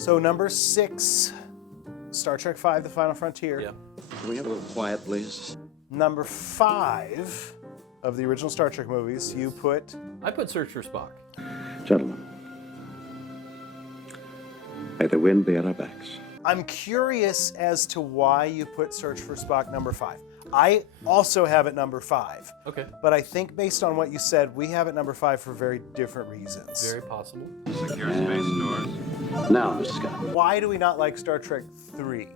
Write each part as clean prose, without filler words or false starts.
So number 6, Star Trek V, The Final Frontier. Yeah. Can we have a little quiet, please? Number 5 of the original Star Trek movies, you put... I put Search for Spock. Gentlemen, may the wind be at our backs. I'm curious as to why you put Search for Spock number 5. I also have it number 5. Okay. But I think based on what you said, we have it number 5 for very different reasons. Very possible. Secure space doors. Now, Mr. Scott. Why do we not like Star Trek 3?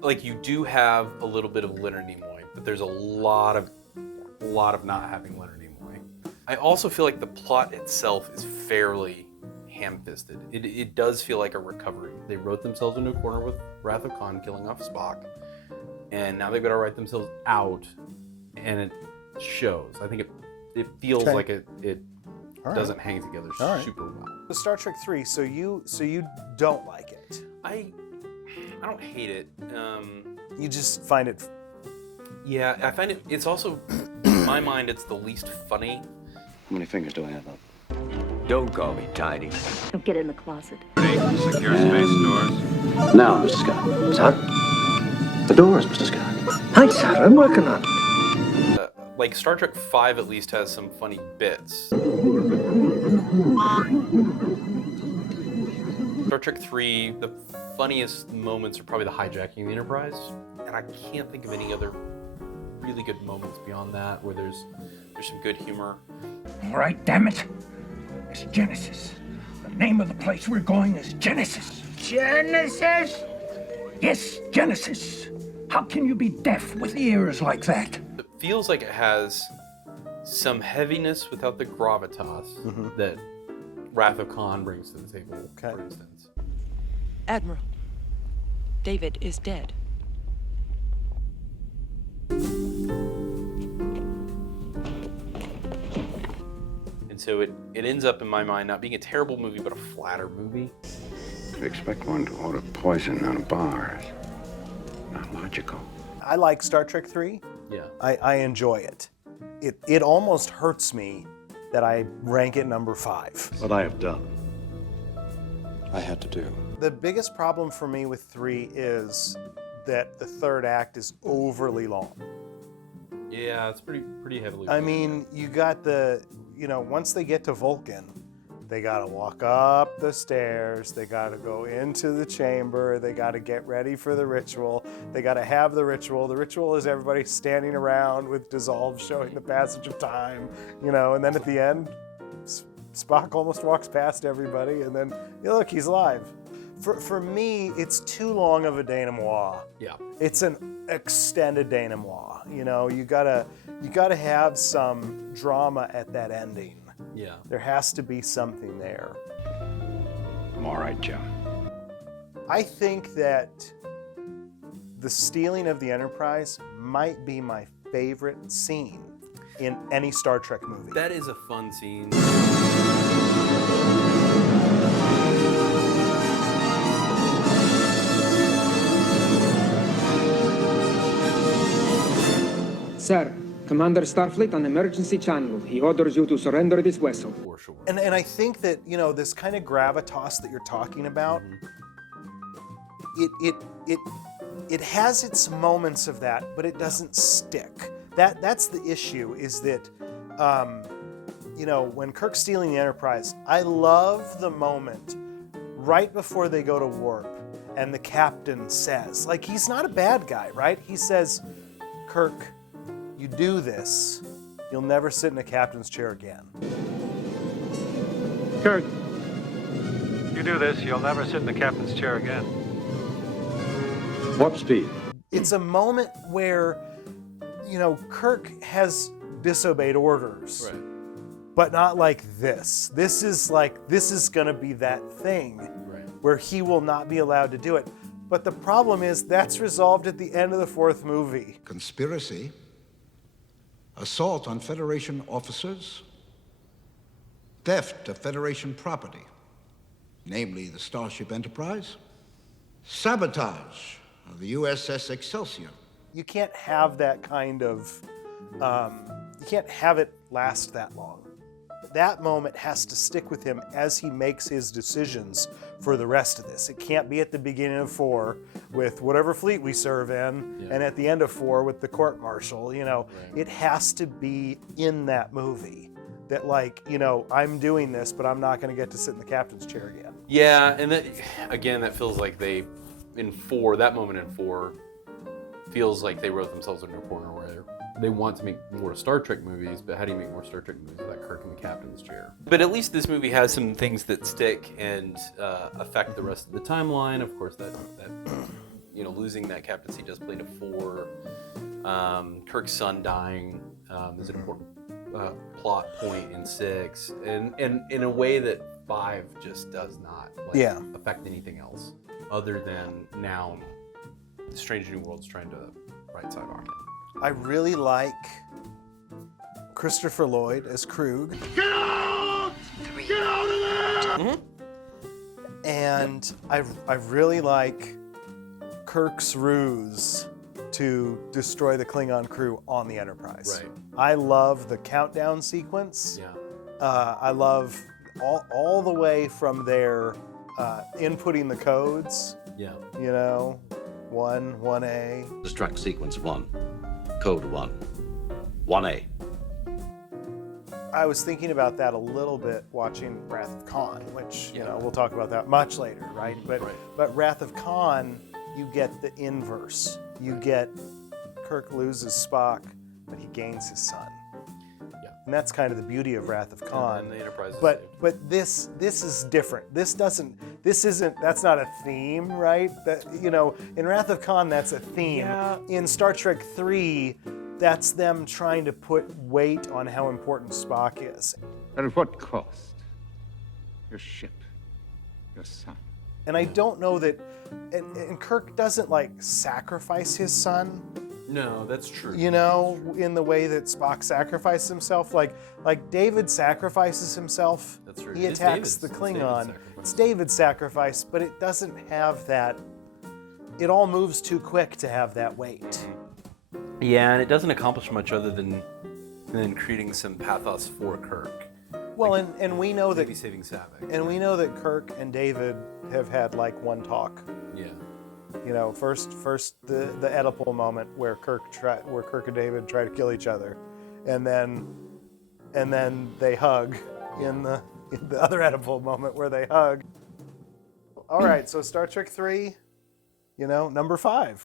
Like, you do have a little bit of Leonard Nimoy, but there's a lot of not having Leonard Nimoy. I also feel like the plot itself is fairly ham-fisted. It does feel like a recovery. They wrote themselves into a corner with Wrath of Khan killing off Spock, and now they've got to write themselves out, and it shows. I think it feels like it doesn't hang together super well. The Star Trek 3, so you don't like it. I don't hate it. You just find it... Yeah, I find it's also, in my mind, it's the least funny. How many fingers do I have up? Don't call me tiny. Don't get in the closet. Secure space doors. Now, Mr. Scott. Sir? The doors, Mr. Scott. Hi, sir. I'm working on it. Like, Star Trek 5 at least has some funny bits. Star Trek 3, the funniest moments are probably the hijacking of the Enterprise, and I can't think of any other really good moments beyond that where there's some good humor. All right, damn it. It's Genesis. The name of the place we're going is Genesis. Genesis? Yes, Genesis. How can you be deaf with ears like that? It feels like it has some heaviness without the gravitas that Wrath of Khan brings to the table, for instance. Admiral, David is dead. And so it ends up, in my mind, not being a terrible movie, but a flatter movie. To expect one to order poison on a bar is not logical. I like Star Trek 3. Yeah. I enjoy it. It almost hurts me that I rank it number 5. What I have done, I had to do. The biggest problem for me with 3 is that the third act is overly long. Yeah, it's pretty heavily. I mean, you got once they get to Vulcan, they gotta walk up the stairs, they gotta go into the chamber, they gotta get ready for the ritual, they gotta have the ritual. The ritual is everybody standing around with dissolve showing the passage of time, and then at the end, Spock almost walks past everybody, and then, look, he's alive. For me, it's too long of a denouement. Yeah. It's an extended denouement. You gotta have some drama at that ending. Yeah. There has to be something there. I'm all right, Jim. I think that the stealing of the Enterprise might be my favorite scene in any Star Trek movie. That is a fun scene. Sir, Commander Starfleet on emergency channel. He orders you to surrender this vessel. For sure. And I think that, this kind of gravitas that you're talking about, it has its moments of that, but it doesn't stick. That's the issue, is that, when Kirk's stealing the Enterprise, I love the moment right before they go to warp, and the captain says, he's not a bad guy, right? He says, Kirk, you do this, you'll never sit in a captain's chair again. Kirk, you do this, you'll never sit in the captain's chair again. Warp speed. It's a moment where, Kirk has disobeyed orders, Right. but not like this. This is going to be that thing where he will not be allowed to do it. But the problem is that's resolved at the end of the 4th movie. Conspiracy, assault on Federation officers, theft of Federation property, namely the Starship Enterprise, sabotage of the USS Excelsior. You can't have that kind of, you can't have it last that long. That moment has to stick with him as he makes his decisions for the rest of this. It can't be at the beginning of 4 with whatever fleet we serve in, and at the end of 4 with the court-martial. You know, it has to be in that movie that, like, you know, I'm doing this, but I'm not going to get to sit in the captain's chair again. Yeah, and that, again, that feels like they, in 4, that moment in 4, feels like they wrote themselves into a corner where they want to make more Star Trek movies, but how do you make more Star Trek movies without Kirk in the captain's chair? But at least this movie has some things that stick and affect the rest of the timeline. Of course, that you know, losing that captaincy does play into 4. Kirk's son dying is an important plot point in 6, and in a way that 5 just does not affect anything else, other than now Strange New World's trying to right side arm it. I really like Christopher Lloyd as Krug. Get out! Get out of there! And I really like Kirk's ruse to destroy the Klingon crew on the Enterprise. Right. I love the countdown sequence. Yeah. I love all the way from their inputting the codes. Yeah. You know, 1A. Destruct sequence 1. Code 1. 1A. I was thinking about that a little bit watching Wrath of Khan, which, you know, we'll talk about that much later, right? But Wrath of Khan, you get the inverse. You get Kirk loses Spock, but he gains his son. Yeah. And that's kind of the beauty of Wrath of Khan. And the Enterprise is but this is different. That's not a theme, right? That, you know, in Wrath of Khan, that's a theme. Yeah. In Star Trek 3, that's them trying to put weight on how important Spock is. At what cost? Your ship, your son. And I don't know that, and Kirk doesn't like sacrifice his son. No, that's true. You know, in the way that Spock sacrificed himself. Like David sacrifices himself. That's true. He attacks the Klingon. It's David's sacrifice, but it doesn't have that. It all moves too quick to have that weight. Yeah, and it doesn't accomplish much other than creating some pathos for Kirk. Well, like, and we know that maybe saving Savick. And we know that Kirk and David have had like one talk. Yeah. You know, first the Oedipal moment where Kirk and David try to kill each other, and then they hug in the other Oedipal moment where they hug. All right, so Star Trek 3, you know, number 5.